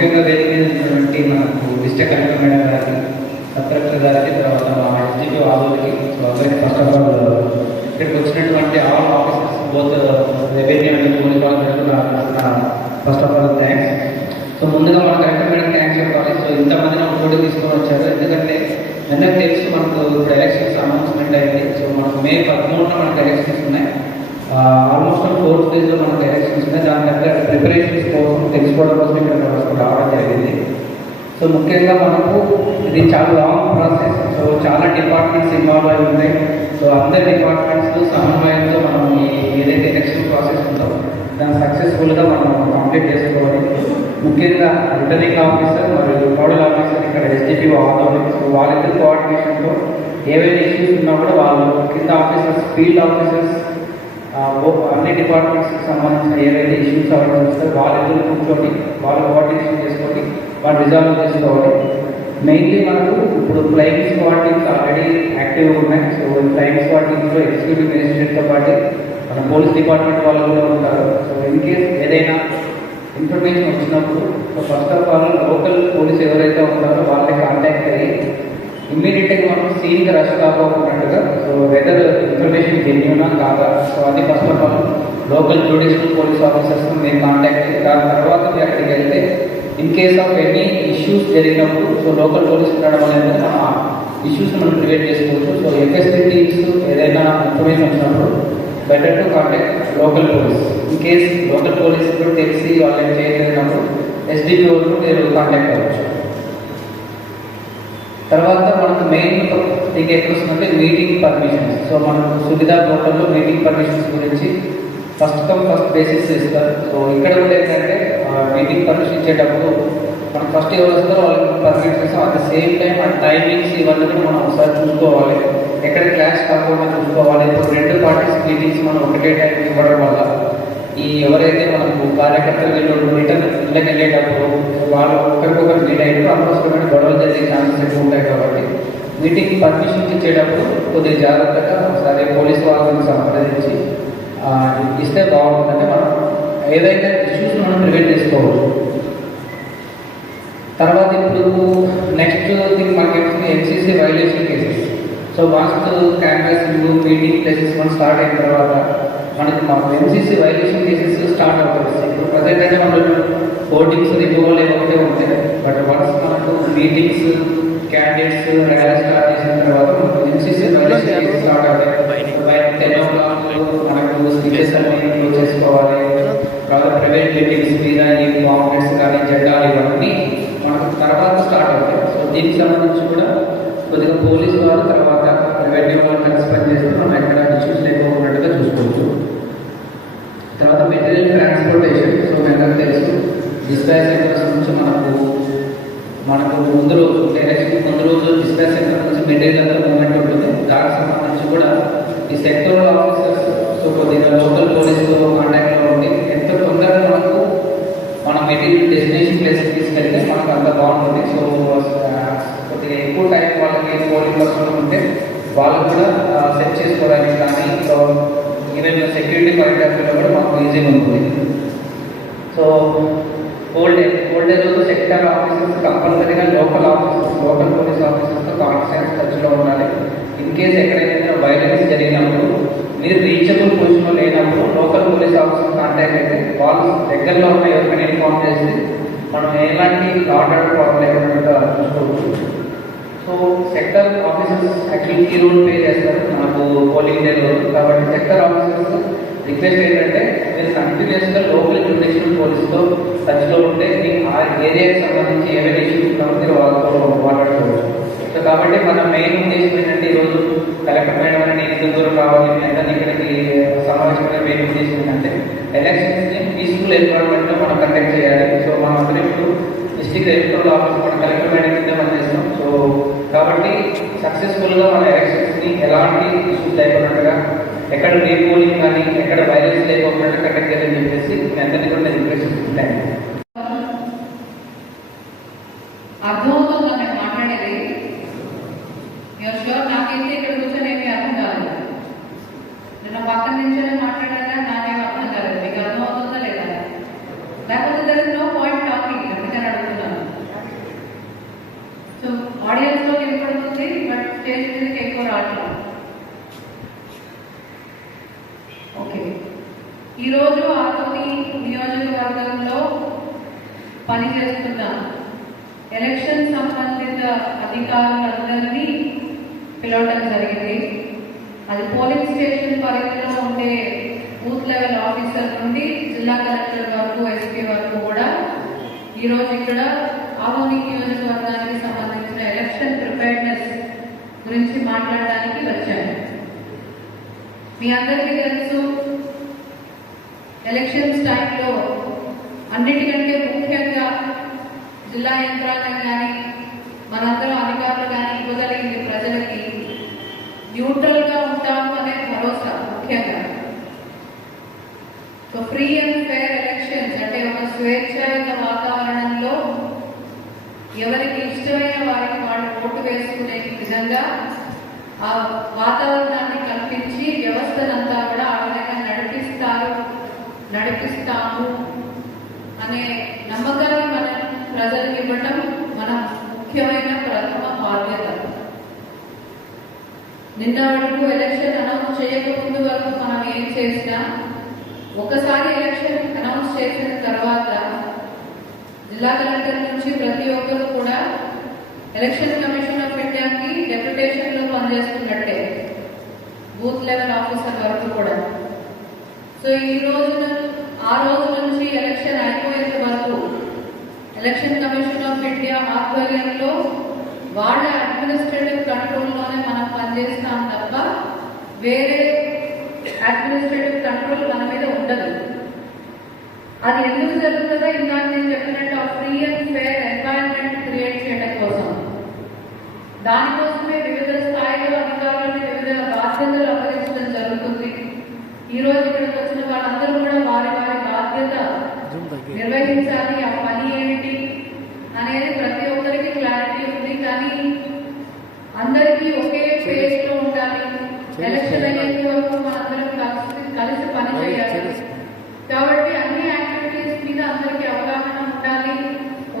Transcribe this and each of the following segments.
ముఖ్యంగా వేదిక మీద ఉన్నటువంటి మనకు డిస్ట్రిక్ట్ కలెక్టర్ గారికి సబ్ గారికి తర్వాత మా ఎస్జీపీ వాళ్ళకి సో అందరికి ఫస్ట్ ఆఫ్ ఆల్ ఇక్కడికి వచ్చినటువంటి all officers both revenue and police వాళ్ళకి first of all thanks so ముందుగా మన కలెక్టర్ మేడం థ్యాంక్స్ చెప్పాలి. సో ఇంతమందిని నాకు పోటీ తీసుకొని వచ్చారు. ఎందుకంటే నిన్నకు తెలుసు మనకు ఇప్పుడు ఎలక్షన్స్ అనౌన్స్మెంట్ అయింది. సో మనకు మే పదమూడున మనకు ఎలక్షన్స్ ఉన్నాయి. ఆల్మోస్ట్ ఫోర్త్ స్టేజ్లో మనకు ఎలక్షన్స్ ఉన్నాయి. దాని దగ్గర ప్రిపరేషన్స్ కోసం తెలుసుకోవడం కోసం ఇక్కడ రావడం జరిగింది. సో ముఖ్యంగా మనకు ఇది చాలా లాంగ్ ప్రాసెస్ సో చాలా డిపార్ట్మెంట్స్ ఇన్వాల్వ్ అయి ఉన్నాయి. సో అందరి డిపార్ట్మెంట్స్ సమన్వయంతో మనం ఏదైతే ఎలక్షన్ ప్రాసెస్ ఉందో దాన్ని సక్సెస్ఫుల్గా మనం కంప్లీట్ చేసుకోవాలి ముఖ్యంగా రిటర్నింగ్ ఆఫీసర్ మరియు నోడల్ ఆఫీసర్ ఇక్కడ ఎస్డిపి ఆధ్వర్యం సో వాళ్ళిద్దరు కోఆర్డినేషన్తో ఏవైనా ఇష్యూస్ ఉన్నా కూడా వాళ్ళు కింద ఆఫీసర్స్ ఫీల్డ్ ఆఫీసర్స్ అన్ని డిపార్ట్మెంట్స్కి సంబంధించిన ఏవైతే ఇష్యూస్ అవ్వడం వస్తే వాళ్ళిద్దరు కూర్చొని వాళ్ళు కోఆర్డినేషన్ చేసుకొని వాళ్ళు రిజాల్వ్ చేసుకోవాలి. మెయిన్లీ మనకు ఇప్పుడు ఫ్లయింగ్ స్క్వాడ్ టీమ్స్ ఆల్రెడీ యాక్టివ్గా ఉన్నాయి. సో ఫ్లయింగ్ స్క్వాడ్ టీమ్స్లో ఎగ్జిక్యూటివ్ మేజిస్ట్రేట్తో పాటు మన పోలీస్ డిపార్ట్మెంట్ వాళ్ళు కూడా ఉంటారు. సో ఇన్ కేస్ ఏదైనా ఇన్ఫర్మేషన్ వచ్చినప్పుడు so first of all local police ఎవరైతే ఉంటారో వాళ్ళని కాంటాక్ట్ అయ్యి ఇమ్మీడియట్గా మనం సీన్కి రష్ కాకోకున్నట్టుగా వెదర్ ఇన్ఫర్మేషన్ జెన్యునా కాదా సో అది first of all local judicial police officers మీరు కాంటాక్ట్ అయ్యి దాని తర్వాత మీరు అక్కడికి వెళ్తే in case of any issues జరిగినప్పుడు సో లోకల్ పోలీస్ ఉండడం అనేది మనం ఆ ఇష్యూస్ మనం క్రియేట్ చేసుకోవచ్చు. So F S T teams ఏదైనా ఇన్ఫర్మేషన్ వచ్చినప్పుడు better to contact local police in case local police కూడా తెలిసి వాళ్ళు ఏం చేయగలిగినప్పుడు ఎస్డిపిఓ మీరు కాంటాక్ట్ అవ్వచ్చు. తర్వాత మనకు మెయిన్ థింగ్ ఎక్కడ వస్తుందంటే మీటింగ్ పర్మిషన్స్ సో మనకు సువిధా పోర్టల్లో మీటింగ్ పర్మిషన్స్ గురించి ఫస్ట్ కమ్ ఫస్ట్ బేసిస్ ఇస్తారు సో ఇక్కడ కూడా ఏంటంటే మీటింగ్ పర్మిషన్ ఇచ్చేటప్పుడు మనం ఫస్ట్ ఎవరు వస్తారో వాళ్ళకి పర్మిట్ చేస్తాం అట్ ద సేమ్ టైం ఆ టైమింగ్స్ ఇవన్నీ కూడా మనం ఒకసారి చూసుకోవాలి. ఎక్కడ క్లాష్ కాకుండా చూసుకోవాలి. ఇప్పుడు రెండు పార్టీస్ మీటింగ్స్ మనం ఒకటే టైం ఇవ్వడం వల్ల ఈ ఎవరైతే మనకు కార్యకర్తలు వీళ్ళు రిటర్న్ ఇళ్ళకి వెళ్ళేటప్పుడు వాళ్ళు ఒకరికొకరు మీట్ అయినప్పుడు అనవసరమైన గొడవలు జరిగే ఛాన్సెస్ ఎక్కువ ఉంటాయి కాబట్టి వీటికి పర్మిషన్ ఇచ్చేటప్పుడు కొద్దిగా జాగ్రత్తగా ఒకసారి పోలీస్ వాళ్ళని సంప్రదించి ఇస్తే బాగుంటుందంటే మనం ఏదైతే ఇష్యూస్ మనం ప్రివెంట్ చేసుకోవచ్చు. తర్వాత ఇప్పుడు నెక్స్ట్ థింగ్ మనకి ఎన్సీసీ వైలేషన్ కేసెస్ సో వాస్తు క్యాంపసింగ్ మీటింగ్ ప్లేసెస్ మనం స్టార్ట్ అయిన తర్వాత మనకి మన ఎన్సీసీ వైలేషన్ కేసెస్ స్టార్ట్ అవుతుంది ఇప్పుడు ప్రజెంట్ అయితే మనం హోర్డింగ్స్ రిమూవల్ ఒకటే ఉంటాయి. బట్ వన్స్ మనకు మీటింగ్స్ క్యాండిడేట్స్ ర్యాలీ స్టార్ట్ చేసిన తర్వాత ఎన్సీసీ కేసెస్ స్టార్ట్ అవుతాయి బై టెన్ ఓ క్లాక్ మనకు స్పీచెస్ అన్ని చేసుకోవాలి. తర్వాత ప్రైవేట్ మీటింగ్స్ మీద ఈ కానీ జెండాలు ఇవన్నీ మనకు తర్వాత స్టార్ట్ అవుతాయి. సో దీనికి సంబంధించి కూడా కొద్దిగా పోలీసు వాళ్ళు తర్వాత రెవెన్యూ వాళ్ళు కలిసి పనిచేస్తే మనం ఎక్కడ ఇష్యూస్ లేకపోతున్నట్టుగా చూసుకోవచ్చు. తర్వాత మెటీరియల్ ట్రాన్స్పోర్టేషన్ సో మీ అందరికీ తెలుసు. డిస్పాచ్ మనకు ముందు రోజు ఎలక్షన్ ముందు రోజు డిస్పాచ్ సెంటర్ నుంచి మెటీరియల్ అంతా మూమెంట్ ఉంటుంది. దానికి సంబంధించి కూడా ఈ సెక్టర్ ఆఫీసర్స్ సో కొద్దిగా లోకల్ పోలీసుతో కాంటాక్ట్లో ఉండి ఎంత తొందరగా మనకు మన మెటీరియల్ డెస్టినేషన్ ప్లేస్ తీసుకెళ్తే మనకు అంత బాగుంటుంది. సో కొద్దిగా ఎక్కువ టైం వాళ్ళకి పోలింగ్ పర్సన్ ఉంటే వాళ్ళు కూడా సెట్ చేసుకోవడానికి కానీ సో ఈవెన్ సెక్యూరిటీ పాయింట్ కూడా మాకు ఈజీగా ఉంటుంది. So old age old age sector officers కంపల్సరీగా లోకల్ ఆఫీసర్స్ లోకల్ పోలీస్ ఆఫీసర్స్తో కాన్ఫరెన్స్ టచ్లో ఉండాలి. ఇన్ కేస్ ఎక్కడైనా వైలెన్స్ జరిగినప్పుడు మీరు రీచబుల్ పొజిషన్లో లేనప్పుడు లోకల్ పోలీస్ ఆఫీసర్ కాంటాక్ట్ అయితే వాళ్ళు దగ్గరలో ఉన్న ఎవరికైనా ఇన్ఫార్మ్ చేసి మనం ఎలాంటి ఆర్డర్ ప్రాబ్లం లేకుండా చూసుకోవచ్చు. సో సెక్టర్ ఆఫీసర్స్ యాక్చువల్లీ ఈ రోల్ పే చేస్తారు. మనకు పోలింగ్ డే రోజు కాబట్టి సెక్టర్ ఆఫీసర్స్ రిక్వెస్ట్ ఏంటంటే కంటిన్యూస్గా లోకల్ జ్యుడిషియల్ పోలీస్తో టచ్లో ఉంటే మీకు ఆ ఏరియాకి సంబంధించి ఏమైనా ఇష్యూస్ ఉన్నామో మీరు వాళ్ళతో మాట్లాడుకోవచ్చు. సో కాబట్టి మన మెయిన్ ఉద్దేశం ఏంటంటే ఈరోజు కలెక్టర్ మేడం అని నేను ఇంత దూరం రావాలి నేను ఇక్కడికి సమావేశమైన మెయిన్ ఉద్దేశం ఏంటంటే ఎలక్షన్స్ని పీస్ఫుల్ ఎన్విరాన్మెంట్లో మనం కండక్ట్ చేయాలి. సో మనం అందరూ ఇప్పుడు డిస్ట్రిక్ట్ ఎలక్టరల్ ఆఫీస్ మన కలెక్టర్ మేడం కింద మనం చేస్తాం సో కాబట్టి సక్సెస్ఫుల్గా మన ఎలక్షన్స్ని ఎలాంటి ఇష్యూస్ లేకున్నట్టుగా ఎక్కడ రీపోలింగ్ కానీ ఎక్కడ వైరస్ లేకుండా కండక్ట్ అని చెప్పేసి అందరినీ కూడా నేను రిక్వెస్ట్ అర్థమవుతుందా నేను మాట్లాడేది యూర్ షూర్ నాకైతే ఇక్కడ కూర్చొని ఏమీ అర్థం కాలేదు. నిన్న పక్కన నుంచొని మాట్లాడాక నాకేం అర్థం కాలేదు మీకు అర్థమవుతుందా లేదా లేకపోతే there is no point talking అందుకని అడుగుతున్నాను ఈరోజు ఆదోని నియోజకవర్గంలో పనిచేస్తున్న ఎలక్షన్ సంబంధిత అధికారులందరినీ పిలవడం జరిగింది. అది పోలింగ్ స్టేషన్ పరిధిలో ఉండే బూత్ లెవెల్ ఆఫీసర్ నుండి జిల్లా కలెక్టర్ వరకు ఎస్పీ వరకు కూడా ఈరోజు ఇక్కడ ఆదోని నియోజకవర్గానికి సంబంధించిన ఎలక్షన్ ప్రిపేర్నెస్ గురించి మాట్లాడడానికి వచ్చాను. మీ అందరికీ తెలుసు ఎలక్షన్స్ టైంలో అన్నిటికంటే ముఖ్యంగా జిల్లా యంత్రాంగం కానీ మనందరం అధికారులు కానీ ఇవ్వగలిగింది ప్రజలకి న్యూట్రల్గా ఉంటాము అనే భరోసా ముఖ్యంగా. So free and fair elections అంటే ఒక స్వేచ్ఛాయుత వాతావరణంలో ఎవరికి ఇష్టమైన వారికి వాళ్ళు ఓటు వేసుకునే విధంగా ఆ వాతావరణాన్ని కల్పించి వ్యవస్థనంతా కూడా నడిపిస్తాము అనే నమ్మకాన్ని మనం ప్రజలకు ఇవ్వటం మన ముఖ్యమైన ప్రథమ బాధ్యత. నిన్న వరకు ఎలక్షన్ అనౌన్స్ చేయకముందు వరకు మనం ఏం చేసినా ఒకసారి ఎలక్షన్ అనౌన్స్ చేసిన తర్వాత జిల్లా కలెక్టర్ నుంచి ప్రతి ఒక్కరు కూడా ఎలక్షన్ కమిషన్ ఆఫ్ ఇండియాకి డెప్యుటేషన్లో పనిచేస్తున్నట్టే బూత్ లెవెల్ ఆఫీసర్ వరకు కూడా. సో ఈ రోజున ఆ రోజు నుంచి ఎలక్షన్ అయిపోయేంత వరకు ఎలక్షన్ కమిషన్ ఆఫ్ ఇండియా ఆధ్వర్యంలో వాళ్ళ అడ్మినిస్ట్రేటివ్ కంట్రోల్లోనే మనం పనిచేస్తాం తప్ప వేరే అడ్మినిస్ట్రేటివ్ కంట్రోల్ మన మీద ఉండదు. అది ఎందుకు జరుగుతుందో ఇందాక నేను చెప్పినట్టు ఆ free and fair environment create చేయడం కోసం. దానికోసమే వివిధ స్థాయిలో అధికారులను వివిధ బాధ్యతలు అప్పగించడం జరుగుతుంది. ఈ రోజు ఇక్కడికి వచ్చిన వాళ్ళందరూ కూడా వారి వారి బాధ్యత నిర్వహించాలి ఆ పని ఏమిటి అనేది ప్రతి ఒక్కరికి క్లారిటీ ఉంది కానీ అందరికీ ఒకే పేజ్లో ఉండాలి. ఎలక్షన్ అయ్యేంత వరకు మనందరం కలిసి కలిసి పని చేయాలి. కాబట్టి అన్ని యాక్టివిటీస్ మీద అందరికీ అవగాహన ఉండాలి.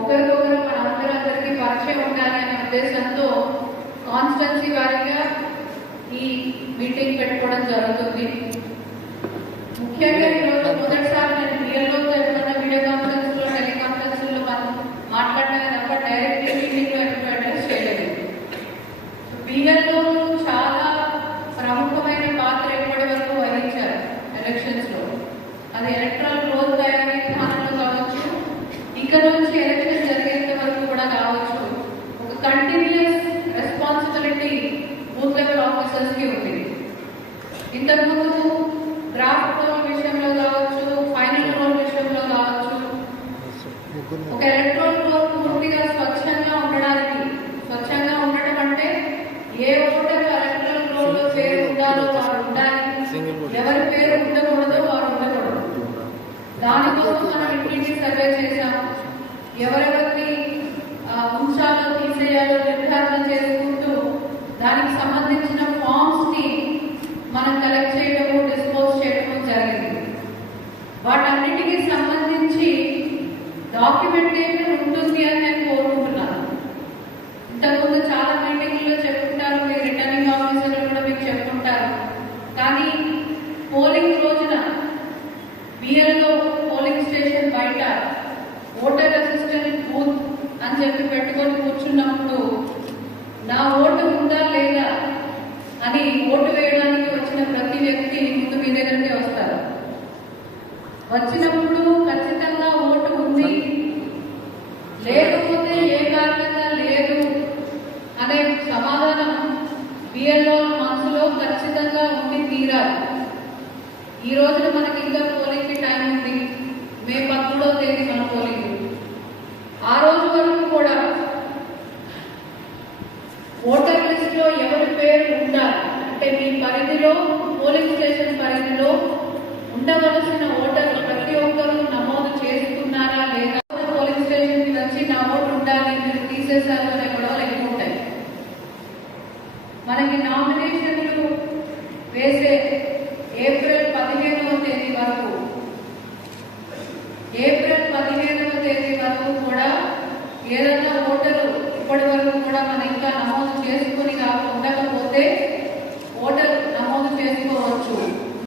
ఒకరికొకరు మన అందరందరికీ పరిచయం ఉండాలి అనే ఉద్దేశంతో కాన్స్టెన్సీ వారీగా ఈ మీటింగ్ పెట్టుకోవడం జరుగుతుంది. ముఖ్యంగా ఈరోజు మొదటిసారి నేను రియల్లో ఎప్పుడన్నా వీడియో కాన్ఫరెన్స్లో టెలికాన్ఫరెన్స్లో మనం మాట్లాడినా తప్ప డైరెక్ట్ మీటింగ్లో ఎప్పుడు అడ్రస్ చేయలేదు బిఎల్ఓ చాలా ప్రముఖమైన పాత్ర ఇప్పటి వరకు వహించారు ఎలక్షన్స్లో అది ఎలక్ట్రల్ రోల్ తయారీ విధానంలో కావచ్చు. ఇక నుంచి ఎలక్షన్ జరిగేంత వరకు కూడా కావచ్చు. ఒక కంటిన్యూస్ రెస్పాన్సిబిలిటీ బూత్ లెవెల్ ఆఫీసర్స్కి ఉంది ఇంతకుముందు డ్రాఫ్ట్ రోల్ విషయంలో కావచ్చు ఫైనల్ రోల్ విషయంలో కావచ్చు ఒక ఎలక్ట్రోల్ రోల్ పూర్తిగా స్వచ్ఛంగా ఉండడానికి స్వచ్ఛంగా ఉండటం అంటే ఏ ఓటర్ ఎలక్ట్రల్ రోల్లో పేరు ఉండాలో వారు ఉండాలి. ఎవరి పేరు ఉండకూడదు దానికోసం మనం ఇంటింటి సర్వే చేశాం. ఎవరెవరిని ఆ, ఉంచాలో తీసేయాలో నిర్ధారణ చేసుకుంటూ దానికి సంబంధించిన ఫామ్స్ని మనం కలెక్ట్ చేయడము డిస్పోజ్ చేయడము జరిగింది. వాటన్నిటికీ సంబంధించి డాక్యుమెంటేషన్ ఉంటుంది అని నేను కోరుకుంటున్నాను. ఇంతకుముందు చాలా మీటింగ్లో చెప్పుకుంటారు మీ రిటర్నింగ్ ఆఫీసర్లు కూడా మీకు చెప్పుకుంటారు కానీ పోలింగ్ రోజున బిఎల్ బయట ఓటర్ అసిస్టెంట్ బూత్ అని చెప్పి పెట్టుకొని కూర్చున్నప్పుడు నా ఓటు ఉందా లేదా అని ఓటు వేయడానికి వచ్చిన ప్రతి వ్యక్తి ముందు మీ దగ్గరికి వస్తారు. వచ్చినప్పుడు ఖచ్చితంగా ఓటు ఉంది లేకపోతే ఏ కారణంగా లేదు అనే సమాధానం బిఎల్ఓ మనసులో ఖచ్చితంగా ఉండి తీరాలి. ఈ రోజున మనకి ఇంకా పోలింగ్ టైం ఉంది. మే పదమూడవ తేదీ మన పోలింగ్ ఆ రోజు వరకు కూడా ఓటర్ లిస్ట్లో ఎవరి పేరు ఉండాలి? అంటే మీ పరిధిలో పోలింగ్ స్టేషన్ పరిధిలో ఉండవలసిన ఓటర్లు ప్రతి ఒక్కరూ నమోదు చేసుకున్నారా లేదా పోలింగ్ స్టేషన్కి వచ్చి నా ఓటు ఉండాలి మీరు తీసేశారు అనే గొడవలు ఎక్కువ ఉంటాయి. మనకి నామినేషన్లు వేసే ఏప్రిల్ పదిహేనవ తేదీ వరకు ఏప్రిల్ పదిహేనవ తేదీ వరకు కూడా ఏదన్నా ఓటరు ఇప్పటి వరకు కూడా మనం ఇంకా నమోదు చేసుకుని ఉండకపోతే ఓటర్ నమోదు చేసుకోవచ్చు.